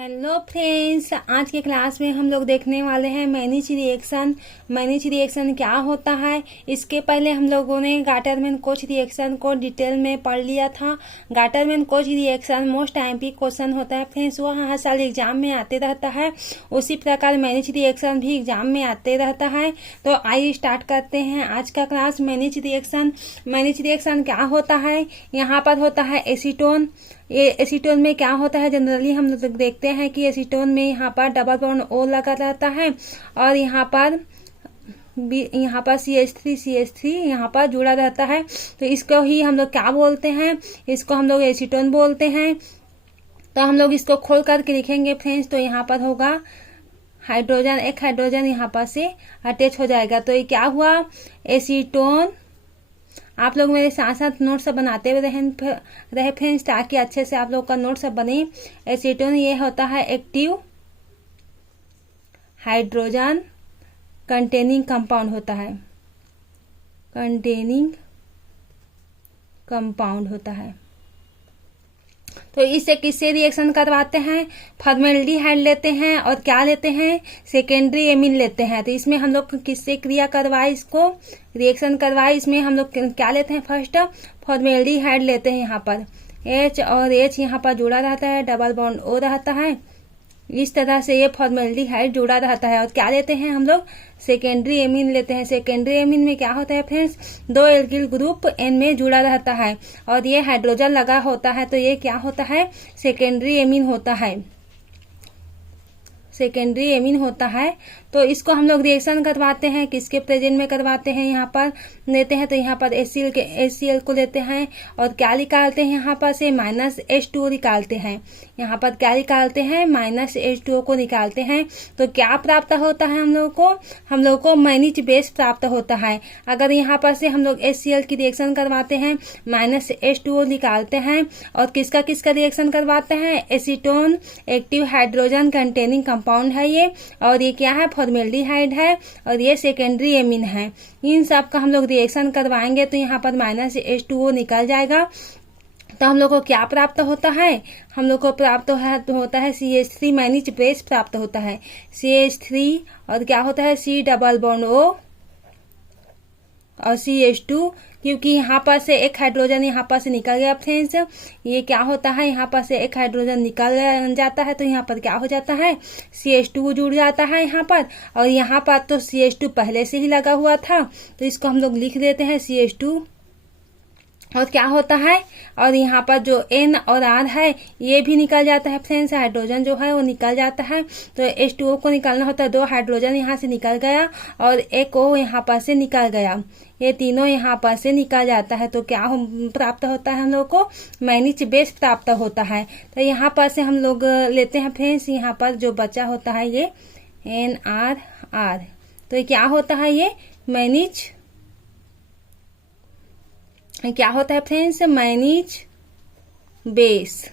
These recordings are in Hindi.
हेलो फ्रेंड्स, आज के क्लास में हम लोग देखने वाले हैं मैनिच रिएक्शन। मैनिच रिएक्शन क्या होता है। इसके पहले हम लोगों ने गाटरमैन-कोच रिएक्शन को डिटेल में पढ़ लिया था। Gattermann-coach reaction most IMP question होता है फ्रेंड्स, वह हर साल एग्जाम में आते रहता है। उसी प्रकार मैनिच रिएक्शन भी एग्जाम में आते रहता है। तो आइए स्टार्ट करते हैं आज का क्लास। मैनिच रिएक्शन क्या होता है। यहाँ पर होता है एसीटोन। ये एसीटोन में क्या होता है, जनरली हम लोग देखते हैं कि एसीटोन में यहाँ पर डबल बॉन्ड ओ लगा रहता है और यहाँ पर CH3 यहाँ पर जुड़ा रहता है। तो इसको ही हम लोग क्या बोलते हैं, इसको हम लोग एसीटोन बोलते हैं। तो हम लोग इसको खोल करके लिखेंगे फ्रेंड्स। तो यहाँ पर होगा हाइड्रोजन, एक हाइड्रोजन यहाँ पर से अटैच हो जाएगा। तो ये क्या हुआ, एसीटोन। आप लोग मेरे साथ साथ नोट्स बनाते हुए रहे फ्रेंड्स, ताकि अच्छे से आप लोग का नोट्स बने। एसीटोन ये होता है एक्टिव हाइड्रोजन कंटेनिंग कंपाउंड होता है, कंटेनिंग कंपाउंड होता है। तो इससे किससे रिएक्शन करवाते हैं, फॉर्मेल्डिहाइड लेते हैं और क्या लेते हैं, सेकेंडरी एमीन लेते हैं। तो इसमें हम लोग किससे क्रिया करवाए, इसको रिएक्शन करवाए। इसमें हम लोग क्या लेते हैं, फर्स्ट फॉर्मेल्डिहाइड लेते हैं। यहाँ पर H और H यहाँ पर जुड़ा रहता है, डबल बॉन्ड O रहता है। इस तरह से ये फॉर्मेल्डिहाइड जुड़ा रहता है। और क्या लेते हैं हम लोग, सेकेंडरी एमीन लेते हैं। सेकेंडरी एमीन में क्या होता है फ्रेंड्स, दो एल्किल ग्रुप N में जुड़ा रहता है और ये हाइड्रोजन लगा होता है। तो ये क्या होता है, सेकेंडरी एमीन होता है, सेकेंडरी एमीन होता है। तो इसको हम लोग रिएक्शन करवाते हैं, किसके प्रेजेंट में करवाते हैं, यहाँ पर लेते हैं। तो यहाँ पर HCl को लेते हैं और क्या निकालते हैं, यहाँ पर से -H2O निकालते हैं। यहाँ पर क्या निकालते हैं, -H2O को निकालते हैं। तो क्या प्राप्त होता है हम लोग को मैनिच बेस प्राप्त होता है। अगर यहाँ पर से हम लोग HCl की रिएक्शन करवाते हैं, -H2O निकालते हैं और किसका रिएक्शन करवाते हैं, acetone active hydrogen containing compound है ये, और ये क्या है, फॉर्मेल्डिहाइड है और ये सेकेंडरी एमीन है। इन सब का हम लोग रिएक्शन करवाएंगे तो यहाँ पर -H2O निकल जाएगा। तो हम लोग को क्या प्राप्त होता है, हम लोग को प्राप्त होता है CH3 मैनिच बेस प्राप्त होता है, CH3 और क्या होता है, C डबल बॉन्ड O और CH2, क्योंकि यहाँ पर से एक हाइड्रोजन यहाँ पर से निकल गया फ्रेंड्स। ये क्या होता है, यहाँ पर से एक हाइड्रोजन निकल जाता है तो यहाँ पर क्या हो जाता है, CH2 जुड़ जाता है यहाँ पर। और यहाँ पर तो CH2 पहले से ही लगा हुआ था, तो इसको हम लोग लिख देते हैं CH2। और क्या होता है, और यहाँ पर जो N और R है ये भी निकल जाता है फ्रेंड्स, हाइड्रोजन जो है वो निकल जाता है। तो H2O को निकालना होता है, दो हाइड्रोजन यहाँ से निकल गया और एक O यहाँ पर से निकल गया, ये तीनों यहाँ पर से निकल जाता है। तो क्या प्राप्त होता है, हम लोग को मैनिच बेस प्राप्त होता है। तो यहाँ पर से हम लोग लेते हैं फ्रेंड्स, यहाँ पर जो बचा होता है ये NRR। तो ये क्या होता है, ये मैनिच क्या होता है फ्रेंड्स, मैनिच बेस।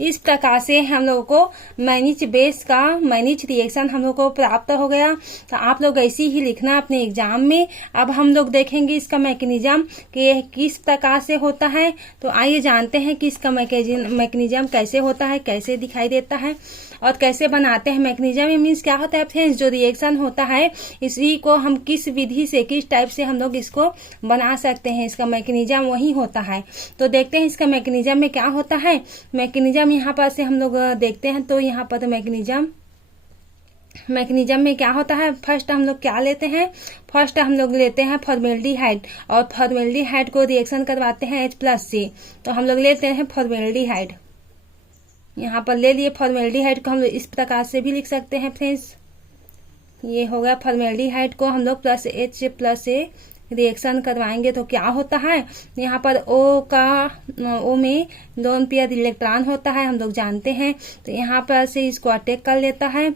इस प्रकार से हम लोगों को मैनिच बेस का मैनिच रिएक्शन हम लोग को प्राप्त हो गया। तो आप लोग ऐसे ही लिखना अपने एग्जाम में। अब हम लोग देखेंगे इसका मैकेनिज्म कि किस प्रकार से होता है। तो आइए जानते हैं कि इसका मैकेनिज्म कैसे होता है, कैसे दिखाई देता है और कैसे बनाते हैं। मैकेनिज्म मीन्स क्या होता है फ्रेंड्स, जो रिएक्शन होता है इसी को हम किस विधि से, किस टाइप से हम लोग इसको बना सकते हैं, इसका मैकेनिज्म वही होता है। तो देखते हैं इसका मैकेनिज्म में क्या होता है। मैकेनिज्म यहाँ पर से हम लोग देखते हैं। तो यहाँ पर मैकेनिज्म में क्या होता है, फर्स्ट हम लोग क्या लेते हैं, फर्स्ट हम लोग लेते हैं फॉर्मेल्डिहाइड और फॉर्मेल्डिहाइड को रिएक्शन करवाते हैं H+C। तो हम लोग लेते हैं फॉर्मेल्डिहाइड, यहाँ पर ले लिए फॉर्मेल्डिहाइड को। हम लोग इस प्रकार से भी लिख सकते हैं फ्रेंड्स, ये हो गया फॉर्मेल्डिहाइड को हम लोग +H+A रिएक्शन करवाएंगे। तो क्या होता है, यहाँ पर O में लोन पेयर इलेक्ट्रॉन होता है, हम लोग जानते हैं। तो यहाँ पर से इसको अटैक कर लेता है।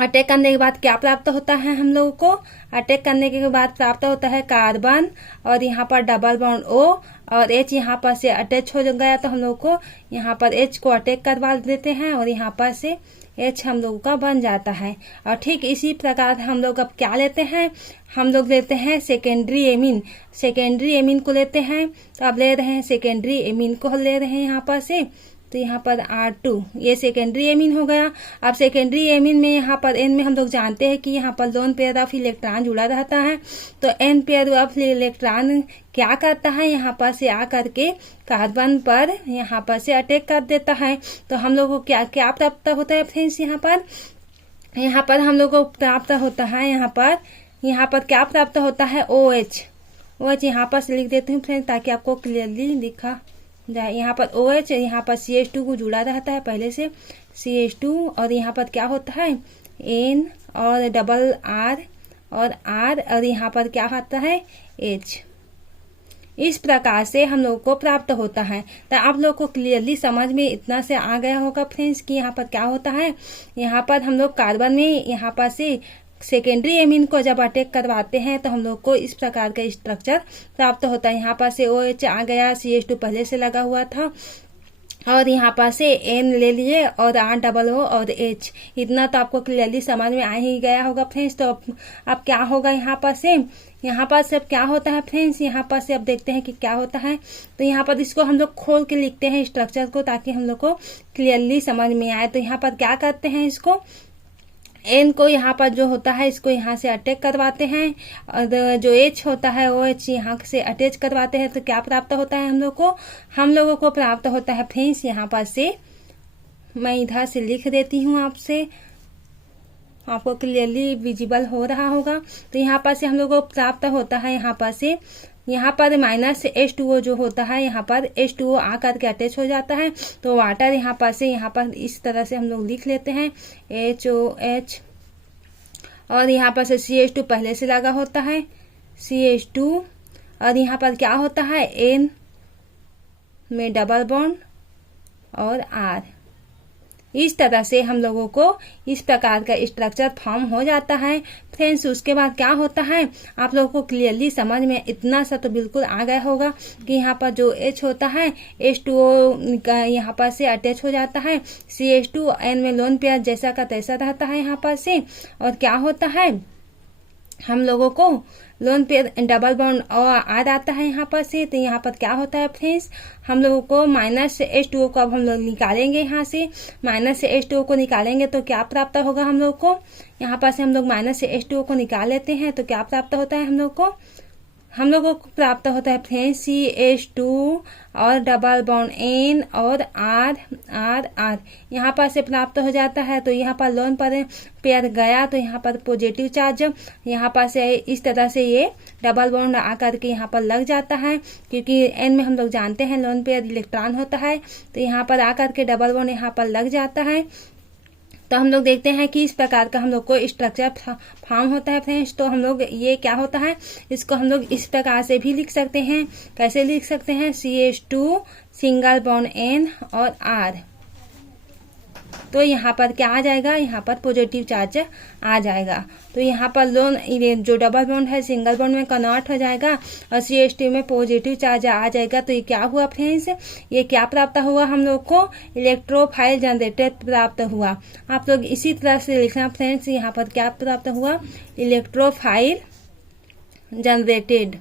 अटैक करने के बाद क्या प्राप्त होता है, हम लोगों को अटैक करने के बाद प्राप्त होता है कार्बन और यहाँ पर डबल बॉन्ड O और H यहाँ पर से अटैच हो गया। तो हम लोग को यहाँ पर H को अटैक करवा देते हैं और यहाँ पर से H हम लोगों का बन जाता है। और ठीक इसी प्रकार हम लोग अब क्या लेते हैं, हम लोग लेते हैं सेकेंडरी एमीन। सेकेंडरी एमीन को लेते हैं। तो अब ले रहे हैं सेकेंडरी एमीन को ले रहे हैं यहाँ पर से। तो यहाँ पर R2 ये सेकेंडरी एमीन हो गया। अब सेकेंडरी एमीन में यहाँ पर N में हम लोग जानते हैं कि यहाँ पर लोन पेयर ऑफ इलेक्ट्रॉन जुड़ा रहता है। तो N पेयर ऑफ इलेक्ट्रॉन क्या करता है, यहाँ पर से आकर के कार्बन पर यहाँ पर से अटैक कर देता है। तो हम लोग को क्या क्या प्राप्त होता है फ्रेंड्स, यहाँ पर हम लोग को प्राप्त होता है, यहाँ पर क्या प्राप्त होता है, OH यहाँ पर से लिख देती हूँ फ्रेंड्स ताकि आपको क्लियरली दिखा जाए। यहाँ पर OH, यहाँ पर CH2 को जुड़ा रहता है पहले से CH2, और यहाँ पर क्या होता है N और डबल R और R, और यहाँ पर क्या होता है H। इस प्रकार से हम लोग को प्राप्त होता है। तो आप लोग को क्लियरली समझ में इतना से आ गया होगा फ्रेंड्स कि यहाँ पर क्या होता है। यहाँ पर हम लोग कार्बन में यहाँ पर से सेकेंडरी एमीन को जब अटैक करवाते हैं तो हम लोग को इस प्रकार का स्ट्रक्चर प्राप्त होता है। यहाँ पर से OH आ गया, CH2 पहले से लगा हुआ था, और यहाँ पर से N ले लिए और ROO और H। इतना तो आपको क्लियरली समझ में आ ही गया होगा फ्रेंड्स। तो अब क्या होगा, यहाँ पर से अब क्या होता है फ्रेंड्स, यहाँ पर से अब देखते हैं कि क्या होता है। तो यहाँ पर इसको हम लोग खोल के लिखते हैं स्ट्रक्चर को ताकि हम लोग को क्लियरली समझ में आए। तो यहाँ पर क्या करते हैं, इसको N को यहाँ पर जो होता है इसको यहाँ से अटैक करवाते हैं, और जो H होता है OH यहाँ से अटैच करवाते हैं। तो क्या प्राप्त होता है हम लोगों को प्राप्त होता है फ्रेंड्स, यहाँ पर से मैं इधर से लिख देती हूँ, आपको क्लियरली विजिबल हो रहा होगा। तो यहाँ पर से हम लोगों को प्राप्त होता है, यहाँ पर माइनस H2O जो होता है, यहाँ पर H2O आकर के अटैच हो जाता है। तो वाटर यहाँ पर इस तरह से हम लोग लिख लेते हैं HOH, और यहाँ पर से CH2 पहले से लगा होता है CH2, और यहाँ पर क्या होता है N में डबल बॉन्ड और R। इस तरह से हम लोगों को इस प्रकार का स्ट्रक्चर फॉर्म हो जाता है फ्रेंड्स। उसके बाद क्या होता है, आप लोगों को क्लियरली समझ में इतना सा तो बिल्कुल आ गया होगा कि यहाँ पर जो H होता है H2O का यहाँ पर से अटैच हो जाता है, CH2 N में लोन पेयर जैसा का तैसा रहता है यहाँ पर से, और क्या होता है हम लोगों को लोन पे डबल बॉन्ड और आ जाता है यहाँ पर से। तो यहाँ पर क्या होता है फ्रेंड्स, हम लोगों को माइनस H2O को अब हम लोग निकालेंगे, यहाँ से माइनस H2O को निकालेंगे तो क्या प्राप्त होगा हम लोग को, यहाँ पर से हम लोग माइनस H2O को निकाल लेते हैं तो क्या प्राप्त होता है हम लोगों को प्राप्त होता है फ्रेंड्स CH2 और डबल बॉन्ड N और R यहाँ पर से प्राप्त हो जाता है। तो यहाँ पर लोन पर पेयर गया तो यहाँ पर पॉजिटिव चार्ज यहाँ पर से इस तरह से ये डबल बॉन्ड आकर के यहाँ पर लग जाता है, क्योंकि N में हम लोग जानते हैं लोन पेयर इलेक्ट्रॉन होता है। तो यहाँ पर आकर के डबल बॉन्ड यहाँ पर लग जाता है। तो हम लोग देखते हैं कि इस प्रकार का हम लोग को स्ट्रक्चर फॉर्म होता है फ्रेंड्स। तो हम लोग ये क्या होता है, इसको हम लोग इस प्रकार से भी लिख सकते हैं। कैसे लिख सकते हैं, CH2 सिंगल बॉन्ड N और R। तो यहाँ पर क्या आ जाएगा, यहाँ पर पॉजिटिव चार्ज आ जाएगा। तो यहाँ पर लोन जो डबल बॉन्ड है सिंगल बॉन्ड में कन्वर्ट हो जाएगा और CH2 में पॉजिटिव चार्ज आ जाएगा। तो ये क्या हुआ फ्रेंड्स, ये क्या प्राप्त हुआ हम लोग को, इलेक्ट्रोफाइल जनरेटेड प्राप्त हुआ। आप लोग इसी तरह से लिखना फ्रेंड्स, यहाँ पर क्या प्राप्त हुआ, इलेक्ट्रोफाइल जनरेटेड।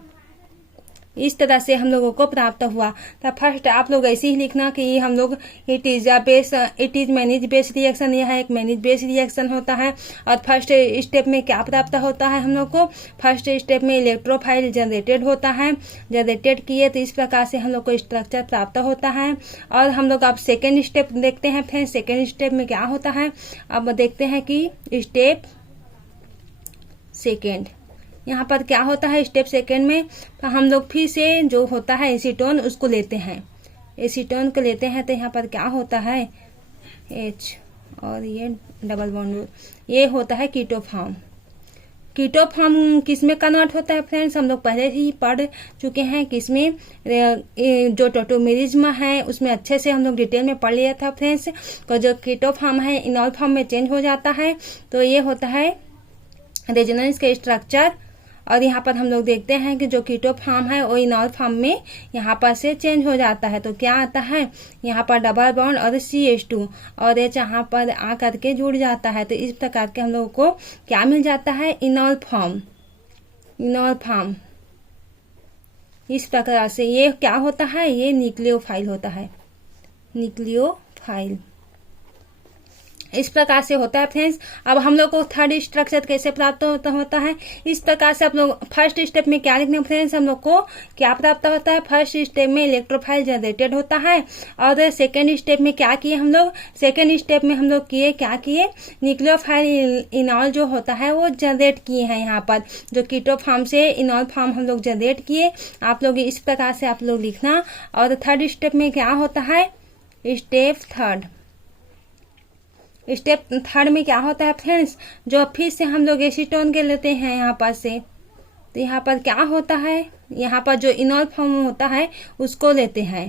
इस तरह से हम लोगों को प्राप्त हुआ। तो फर्स्ट आप लोग ऐसे ही लिखना कि हम लोग it is manage base reaction, यह एक मैनेज बेस रिएक्शन होता है। और फर्स्ट स्टेप में क्या प्राप्त होता है हम लोग को, फर्स्ट स्टेप में इलेक्ट्रोफाइल जनरेटेड होता है, जनरेटेड किए तो इस प्रकार से हम लोग को स्ट्रक्चर प्राप्त होता है। और हम लोग अब सेकेंड स्टेप देखते हैं फ्रेंड्स, सेकेंड स्टेप में क्या होता है अब देखते हैं कि स्टेप सेकेंड यहाँ पर क्या होता है। स्टेप सेकेंड में तो हम लोग फिर से जो होता है एसीटोन उसको लेते हैं, एसीटोन को लेते हैं। तो यहाँ पर क्या होता है H और ये डबल बॉन्ड, ये होता है कीटोफॉर्म। कीटोफॉर्म किस में कन्वर्ट होता है फ्रेंड्स, हम लोग पहले ही पढ़ चुके हैं कि इसमें जो टोटोमेरिज्म है उसमें अच्छे से हम लोग डिटेल में पढ़ लिया था फ्रेंड्स। तो जो कीटोफॉर्म है इनॉल फॉर्म में चेंज हो जाता है। तो ये होता है रेजोनेंस के स्ट्रक्चर। और यहाँ पर हम लोग देखते हैं कि जो कीटोफॉर्म है वो इनॉल फॉर्म में यहाँ पर से चेंज हो जाता है। तो क्या आता है यहाँ पर डबल बॉन्ड और CH2 और H यहाँ पर आ करके जुड़ जाता है। तो इस प्रकार के हम लोगों को क्या मिल जाता है, इनॉल फॉर्म। इस प्रकार से ये क्या होता है, ये न्यूक्लियोफाइल होता है, न्यूक्लियोफाइल। न्यूक्लियोफाइल। इस प्रकार से होता है फ्रेंड्स। अब हम लोग को थर्ड स्ट्रक्चर कैसे प्राप्त होता है, इस प्रकार से आप लोग फर्स्ट स्टेप में क्या लिखना है फ्रेंड्स, हम लोग को क्या प्राप्त होता है। फर्स्ट स्टेप में इलेक्ट्रोफाइल जनरेटेड होता है और सेकेंड स्टेप में क्या किए हम लोग, सेकेंड स्टेप में हम लोग क्या किए, न्यूक्लियोफाइल इनॉल जो होता है वो जनरेट किए हैं। यहाँ पर जो कीटो फॉर्म से इनॉल फॉर्म हम लोग जनरेट किए। आप लोग इस प्रकार से आप लोग लिखना। और थर्ड स्टेप में क्या होता है, स्टेप थर्ड में क्या होता है फ्रेंड्स, जो फिर से हम लोग एसीटोन के लेते हैं यहाँ पर से। तो यहाँ पर क्या होता है, यहाँ पर जो इनॉल फॉर्म होता है उसको लेते हैं।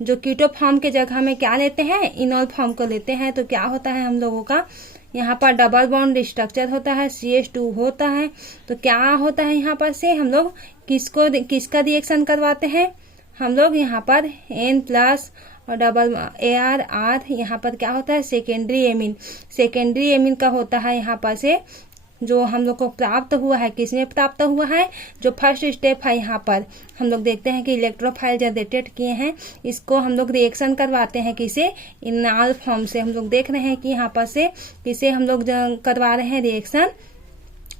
जो कीटो फॉर्म के जगह में क्या लेते हैं, इनॉल फॉर्म को लेते हैं। तो क्या होता है हम लोगों का, यहाँ पर डबल बॉन्ड स्ट्रक्चर होता है, CH2 होता है। तो क्या होता है यहाँ पर से हम लोग किसका रिएक्शन करवाते हैं, हम लोग यहाँ पर N+ और डबल AR यहाँ पर क्या होता है, सेकेंडरी एमीन का होता है। यहाँ पर से जो हम लोग को प्राप्त हुआ है, किसमें प्राप्त हुआ है, जो फर्स्ट स्टेप है यहाँ पर हम लोग देखते हैं कि इलेक्ट्रोफाइल जनरेटेड किए हैं। इसको हम लोग रिएक्शन करवाते हैं किसे, इनॉल फॉर्म से। हम लोग देख रहे हैं कि यहाँ पर से किसे हम लोग करवा रहे हैं रिएक्शन,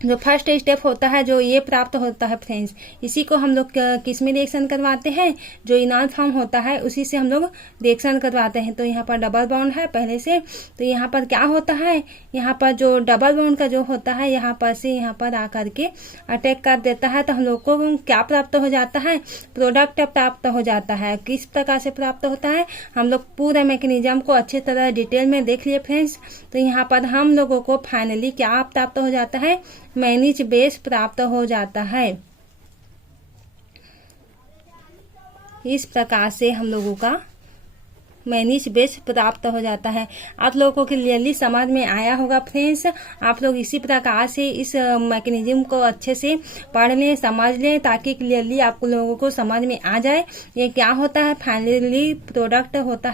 जो फर्स्ट स्टेप होता है जो ये प्राप्त होता है फ्रेंड्स, इसी को हम लोग किस में रिएक्शन करवाते हैं, जो इनॉल फॉर्म होता है उसी से हम लोग रिएक्शन करवाते हैं। तो यहाँ पर डबल बॉन्ड है पहले से। तो यहाँ पर क्या होता है, यहाँ पर जो डबल बॉन्ड का जो होता है यहाँ पर से यहाँ पर आकर के अटैक कर देता है। तो हम लोग को क्या प्राप्त हो जाता है, प्रोडक्ट प्राप्त हो जाता है। किस प्रकार से प्राप्त होता है, हम लोग पूरा मैकेनिज्म को अच्छी तरह डिटेल में देख लिए फ्रेंड्स। तो यहाँ पर हम लोगों को फाइनली क्या प्राप्त हो जाता है, मैनिच बेस प्राप्त हो जाता है। इस प्रकार से हम लोगों का मैनिच बेस प्राप्त हो जाता है। आप लोगों को क्लियरली समझ में आया होगा फ्रेंड्स। आप लोग इसी प्रकार से इस मैकेनिज्म को अच्छे से पढ़ लें, समझ लें, ताकि क्लियरली आप लोगों को समझ में आ जाए ये क्या होता है। फाइनली प्रोडक्ट होता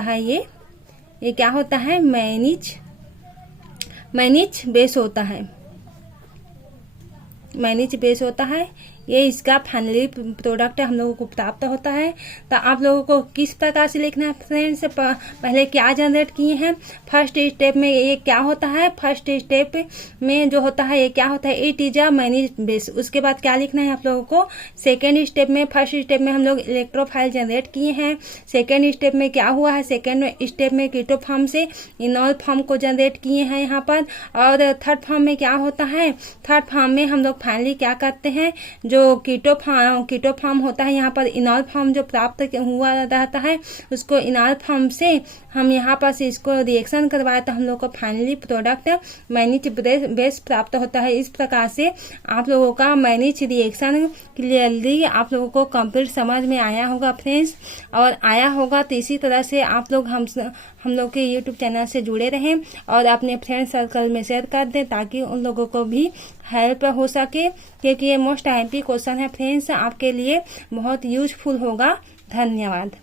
है ये क्या होता है, मैनिच बेस होता है। मैनिच बेस होता है, ये इसका फाइनली प्रोडक्ट हम लोगों को प्राप्त होता है। तो आप लोगों को किस प्रकार से लिखना है फ्रेंड्स, पहले क्या जनरेट किए हैं। फर्स्ट स्टेप में ये क्या होता है, फर्स्ट स्टेप में जो होता है ये क्या होता है, इट इज अ मैनिच बेस। उसके बाद क्या लिखना है आप लोगों को, सेकेंड स्टेप में, फर्स्ट स्टेप में हम लोग इलेक्ट्रोफाइल जनरेट किए हैं। सेकेंड स्टेप में क्या हुआ है, सेकेंड स्टेप में कीटो फॉर्म से इनॉल फॉर्म को जनरेट किए हैं यहाँ पर। और थर्ड फॉर्म में क्या होता है, थर्ड फॉर्म में हम लोग फाइनली क्या करते हैं, जो कीटो फॉर्म होता है यहाँ पर इनॉल फॉर्म जो प्राप्त हुआ रहता है, उसको इनॉल फॉर्म से हम यहाँ पर से इसको रिएक्शन करवाए तो हम लोग को फाइनली प्रोडक्ट मैनिच बेस प्राप्त होता है। इस प्रकार से आप लोगों का मैनिच रिएक्शन क्लियरली आप लोगों को कंप्लीट समझ में आया होगा फ्रेंड्स। और आया होगा तो इसी तरह से आप लोग हम लोग के YouTube चैनल से जुड़े रहें और अपने फ्रेंड सर्कल में शेयर कर दें, ताकि उन लोगों को भी हेल्प हो सके, क्योंकि ये मोस्ट IMP क्वेश्चन है फ्रेंड्स, आपके लिए बहुत यूजफुल होगा। धन्यवाद।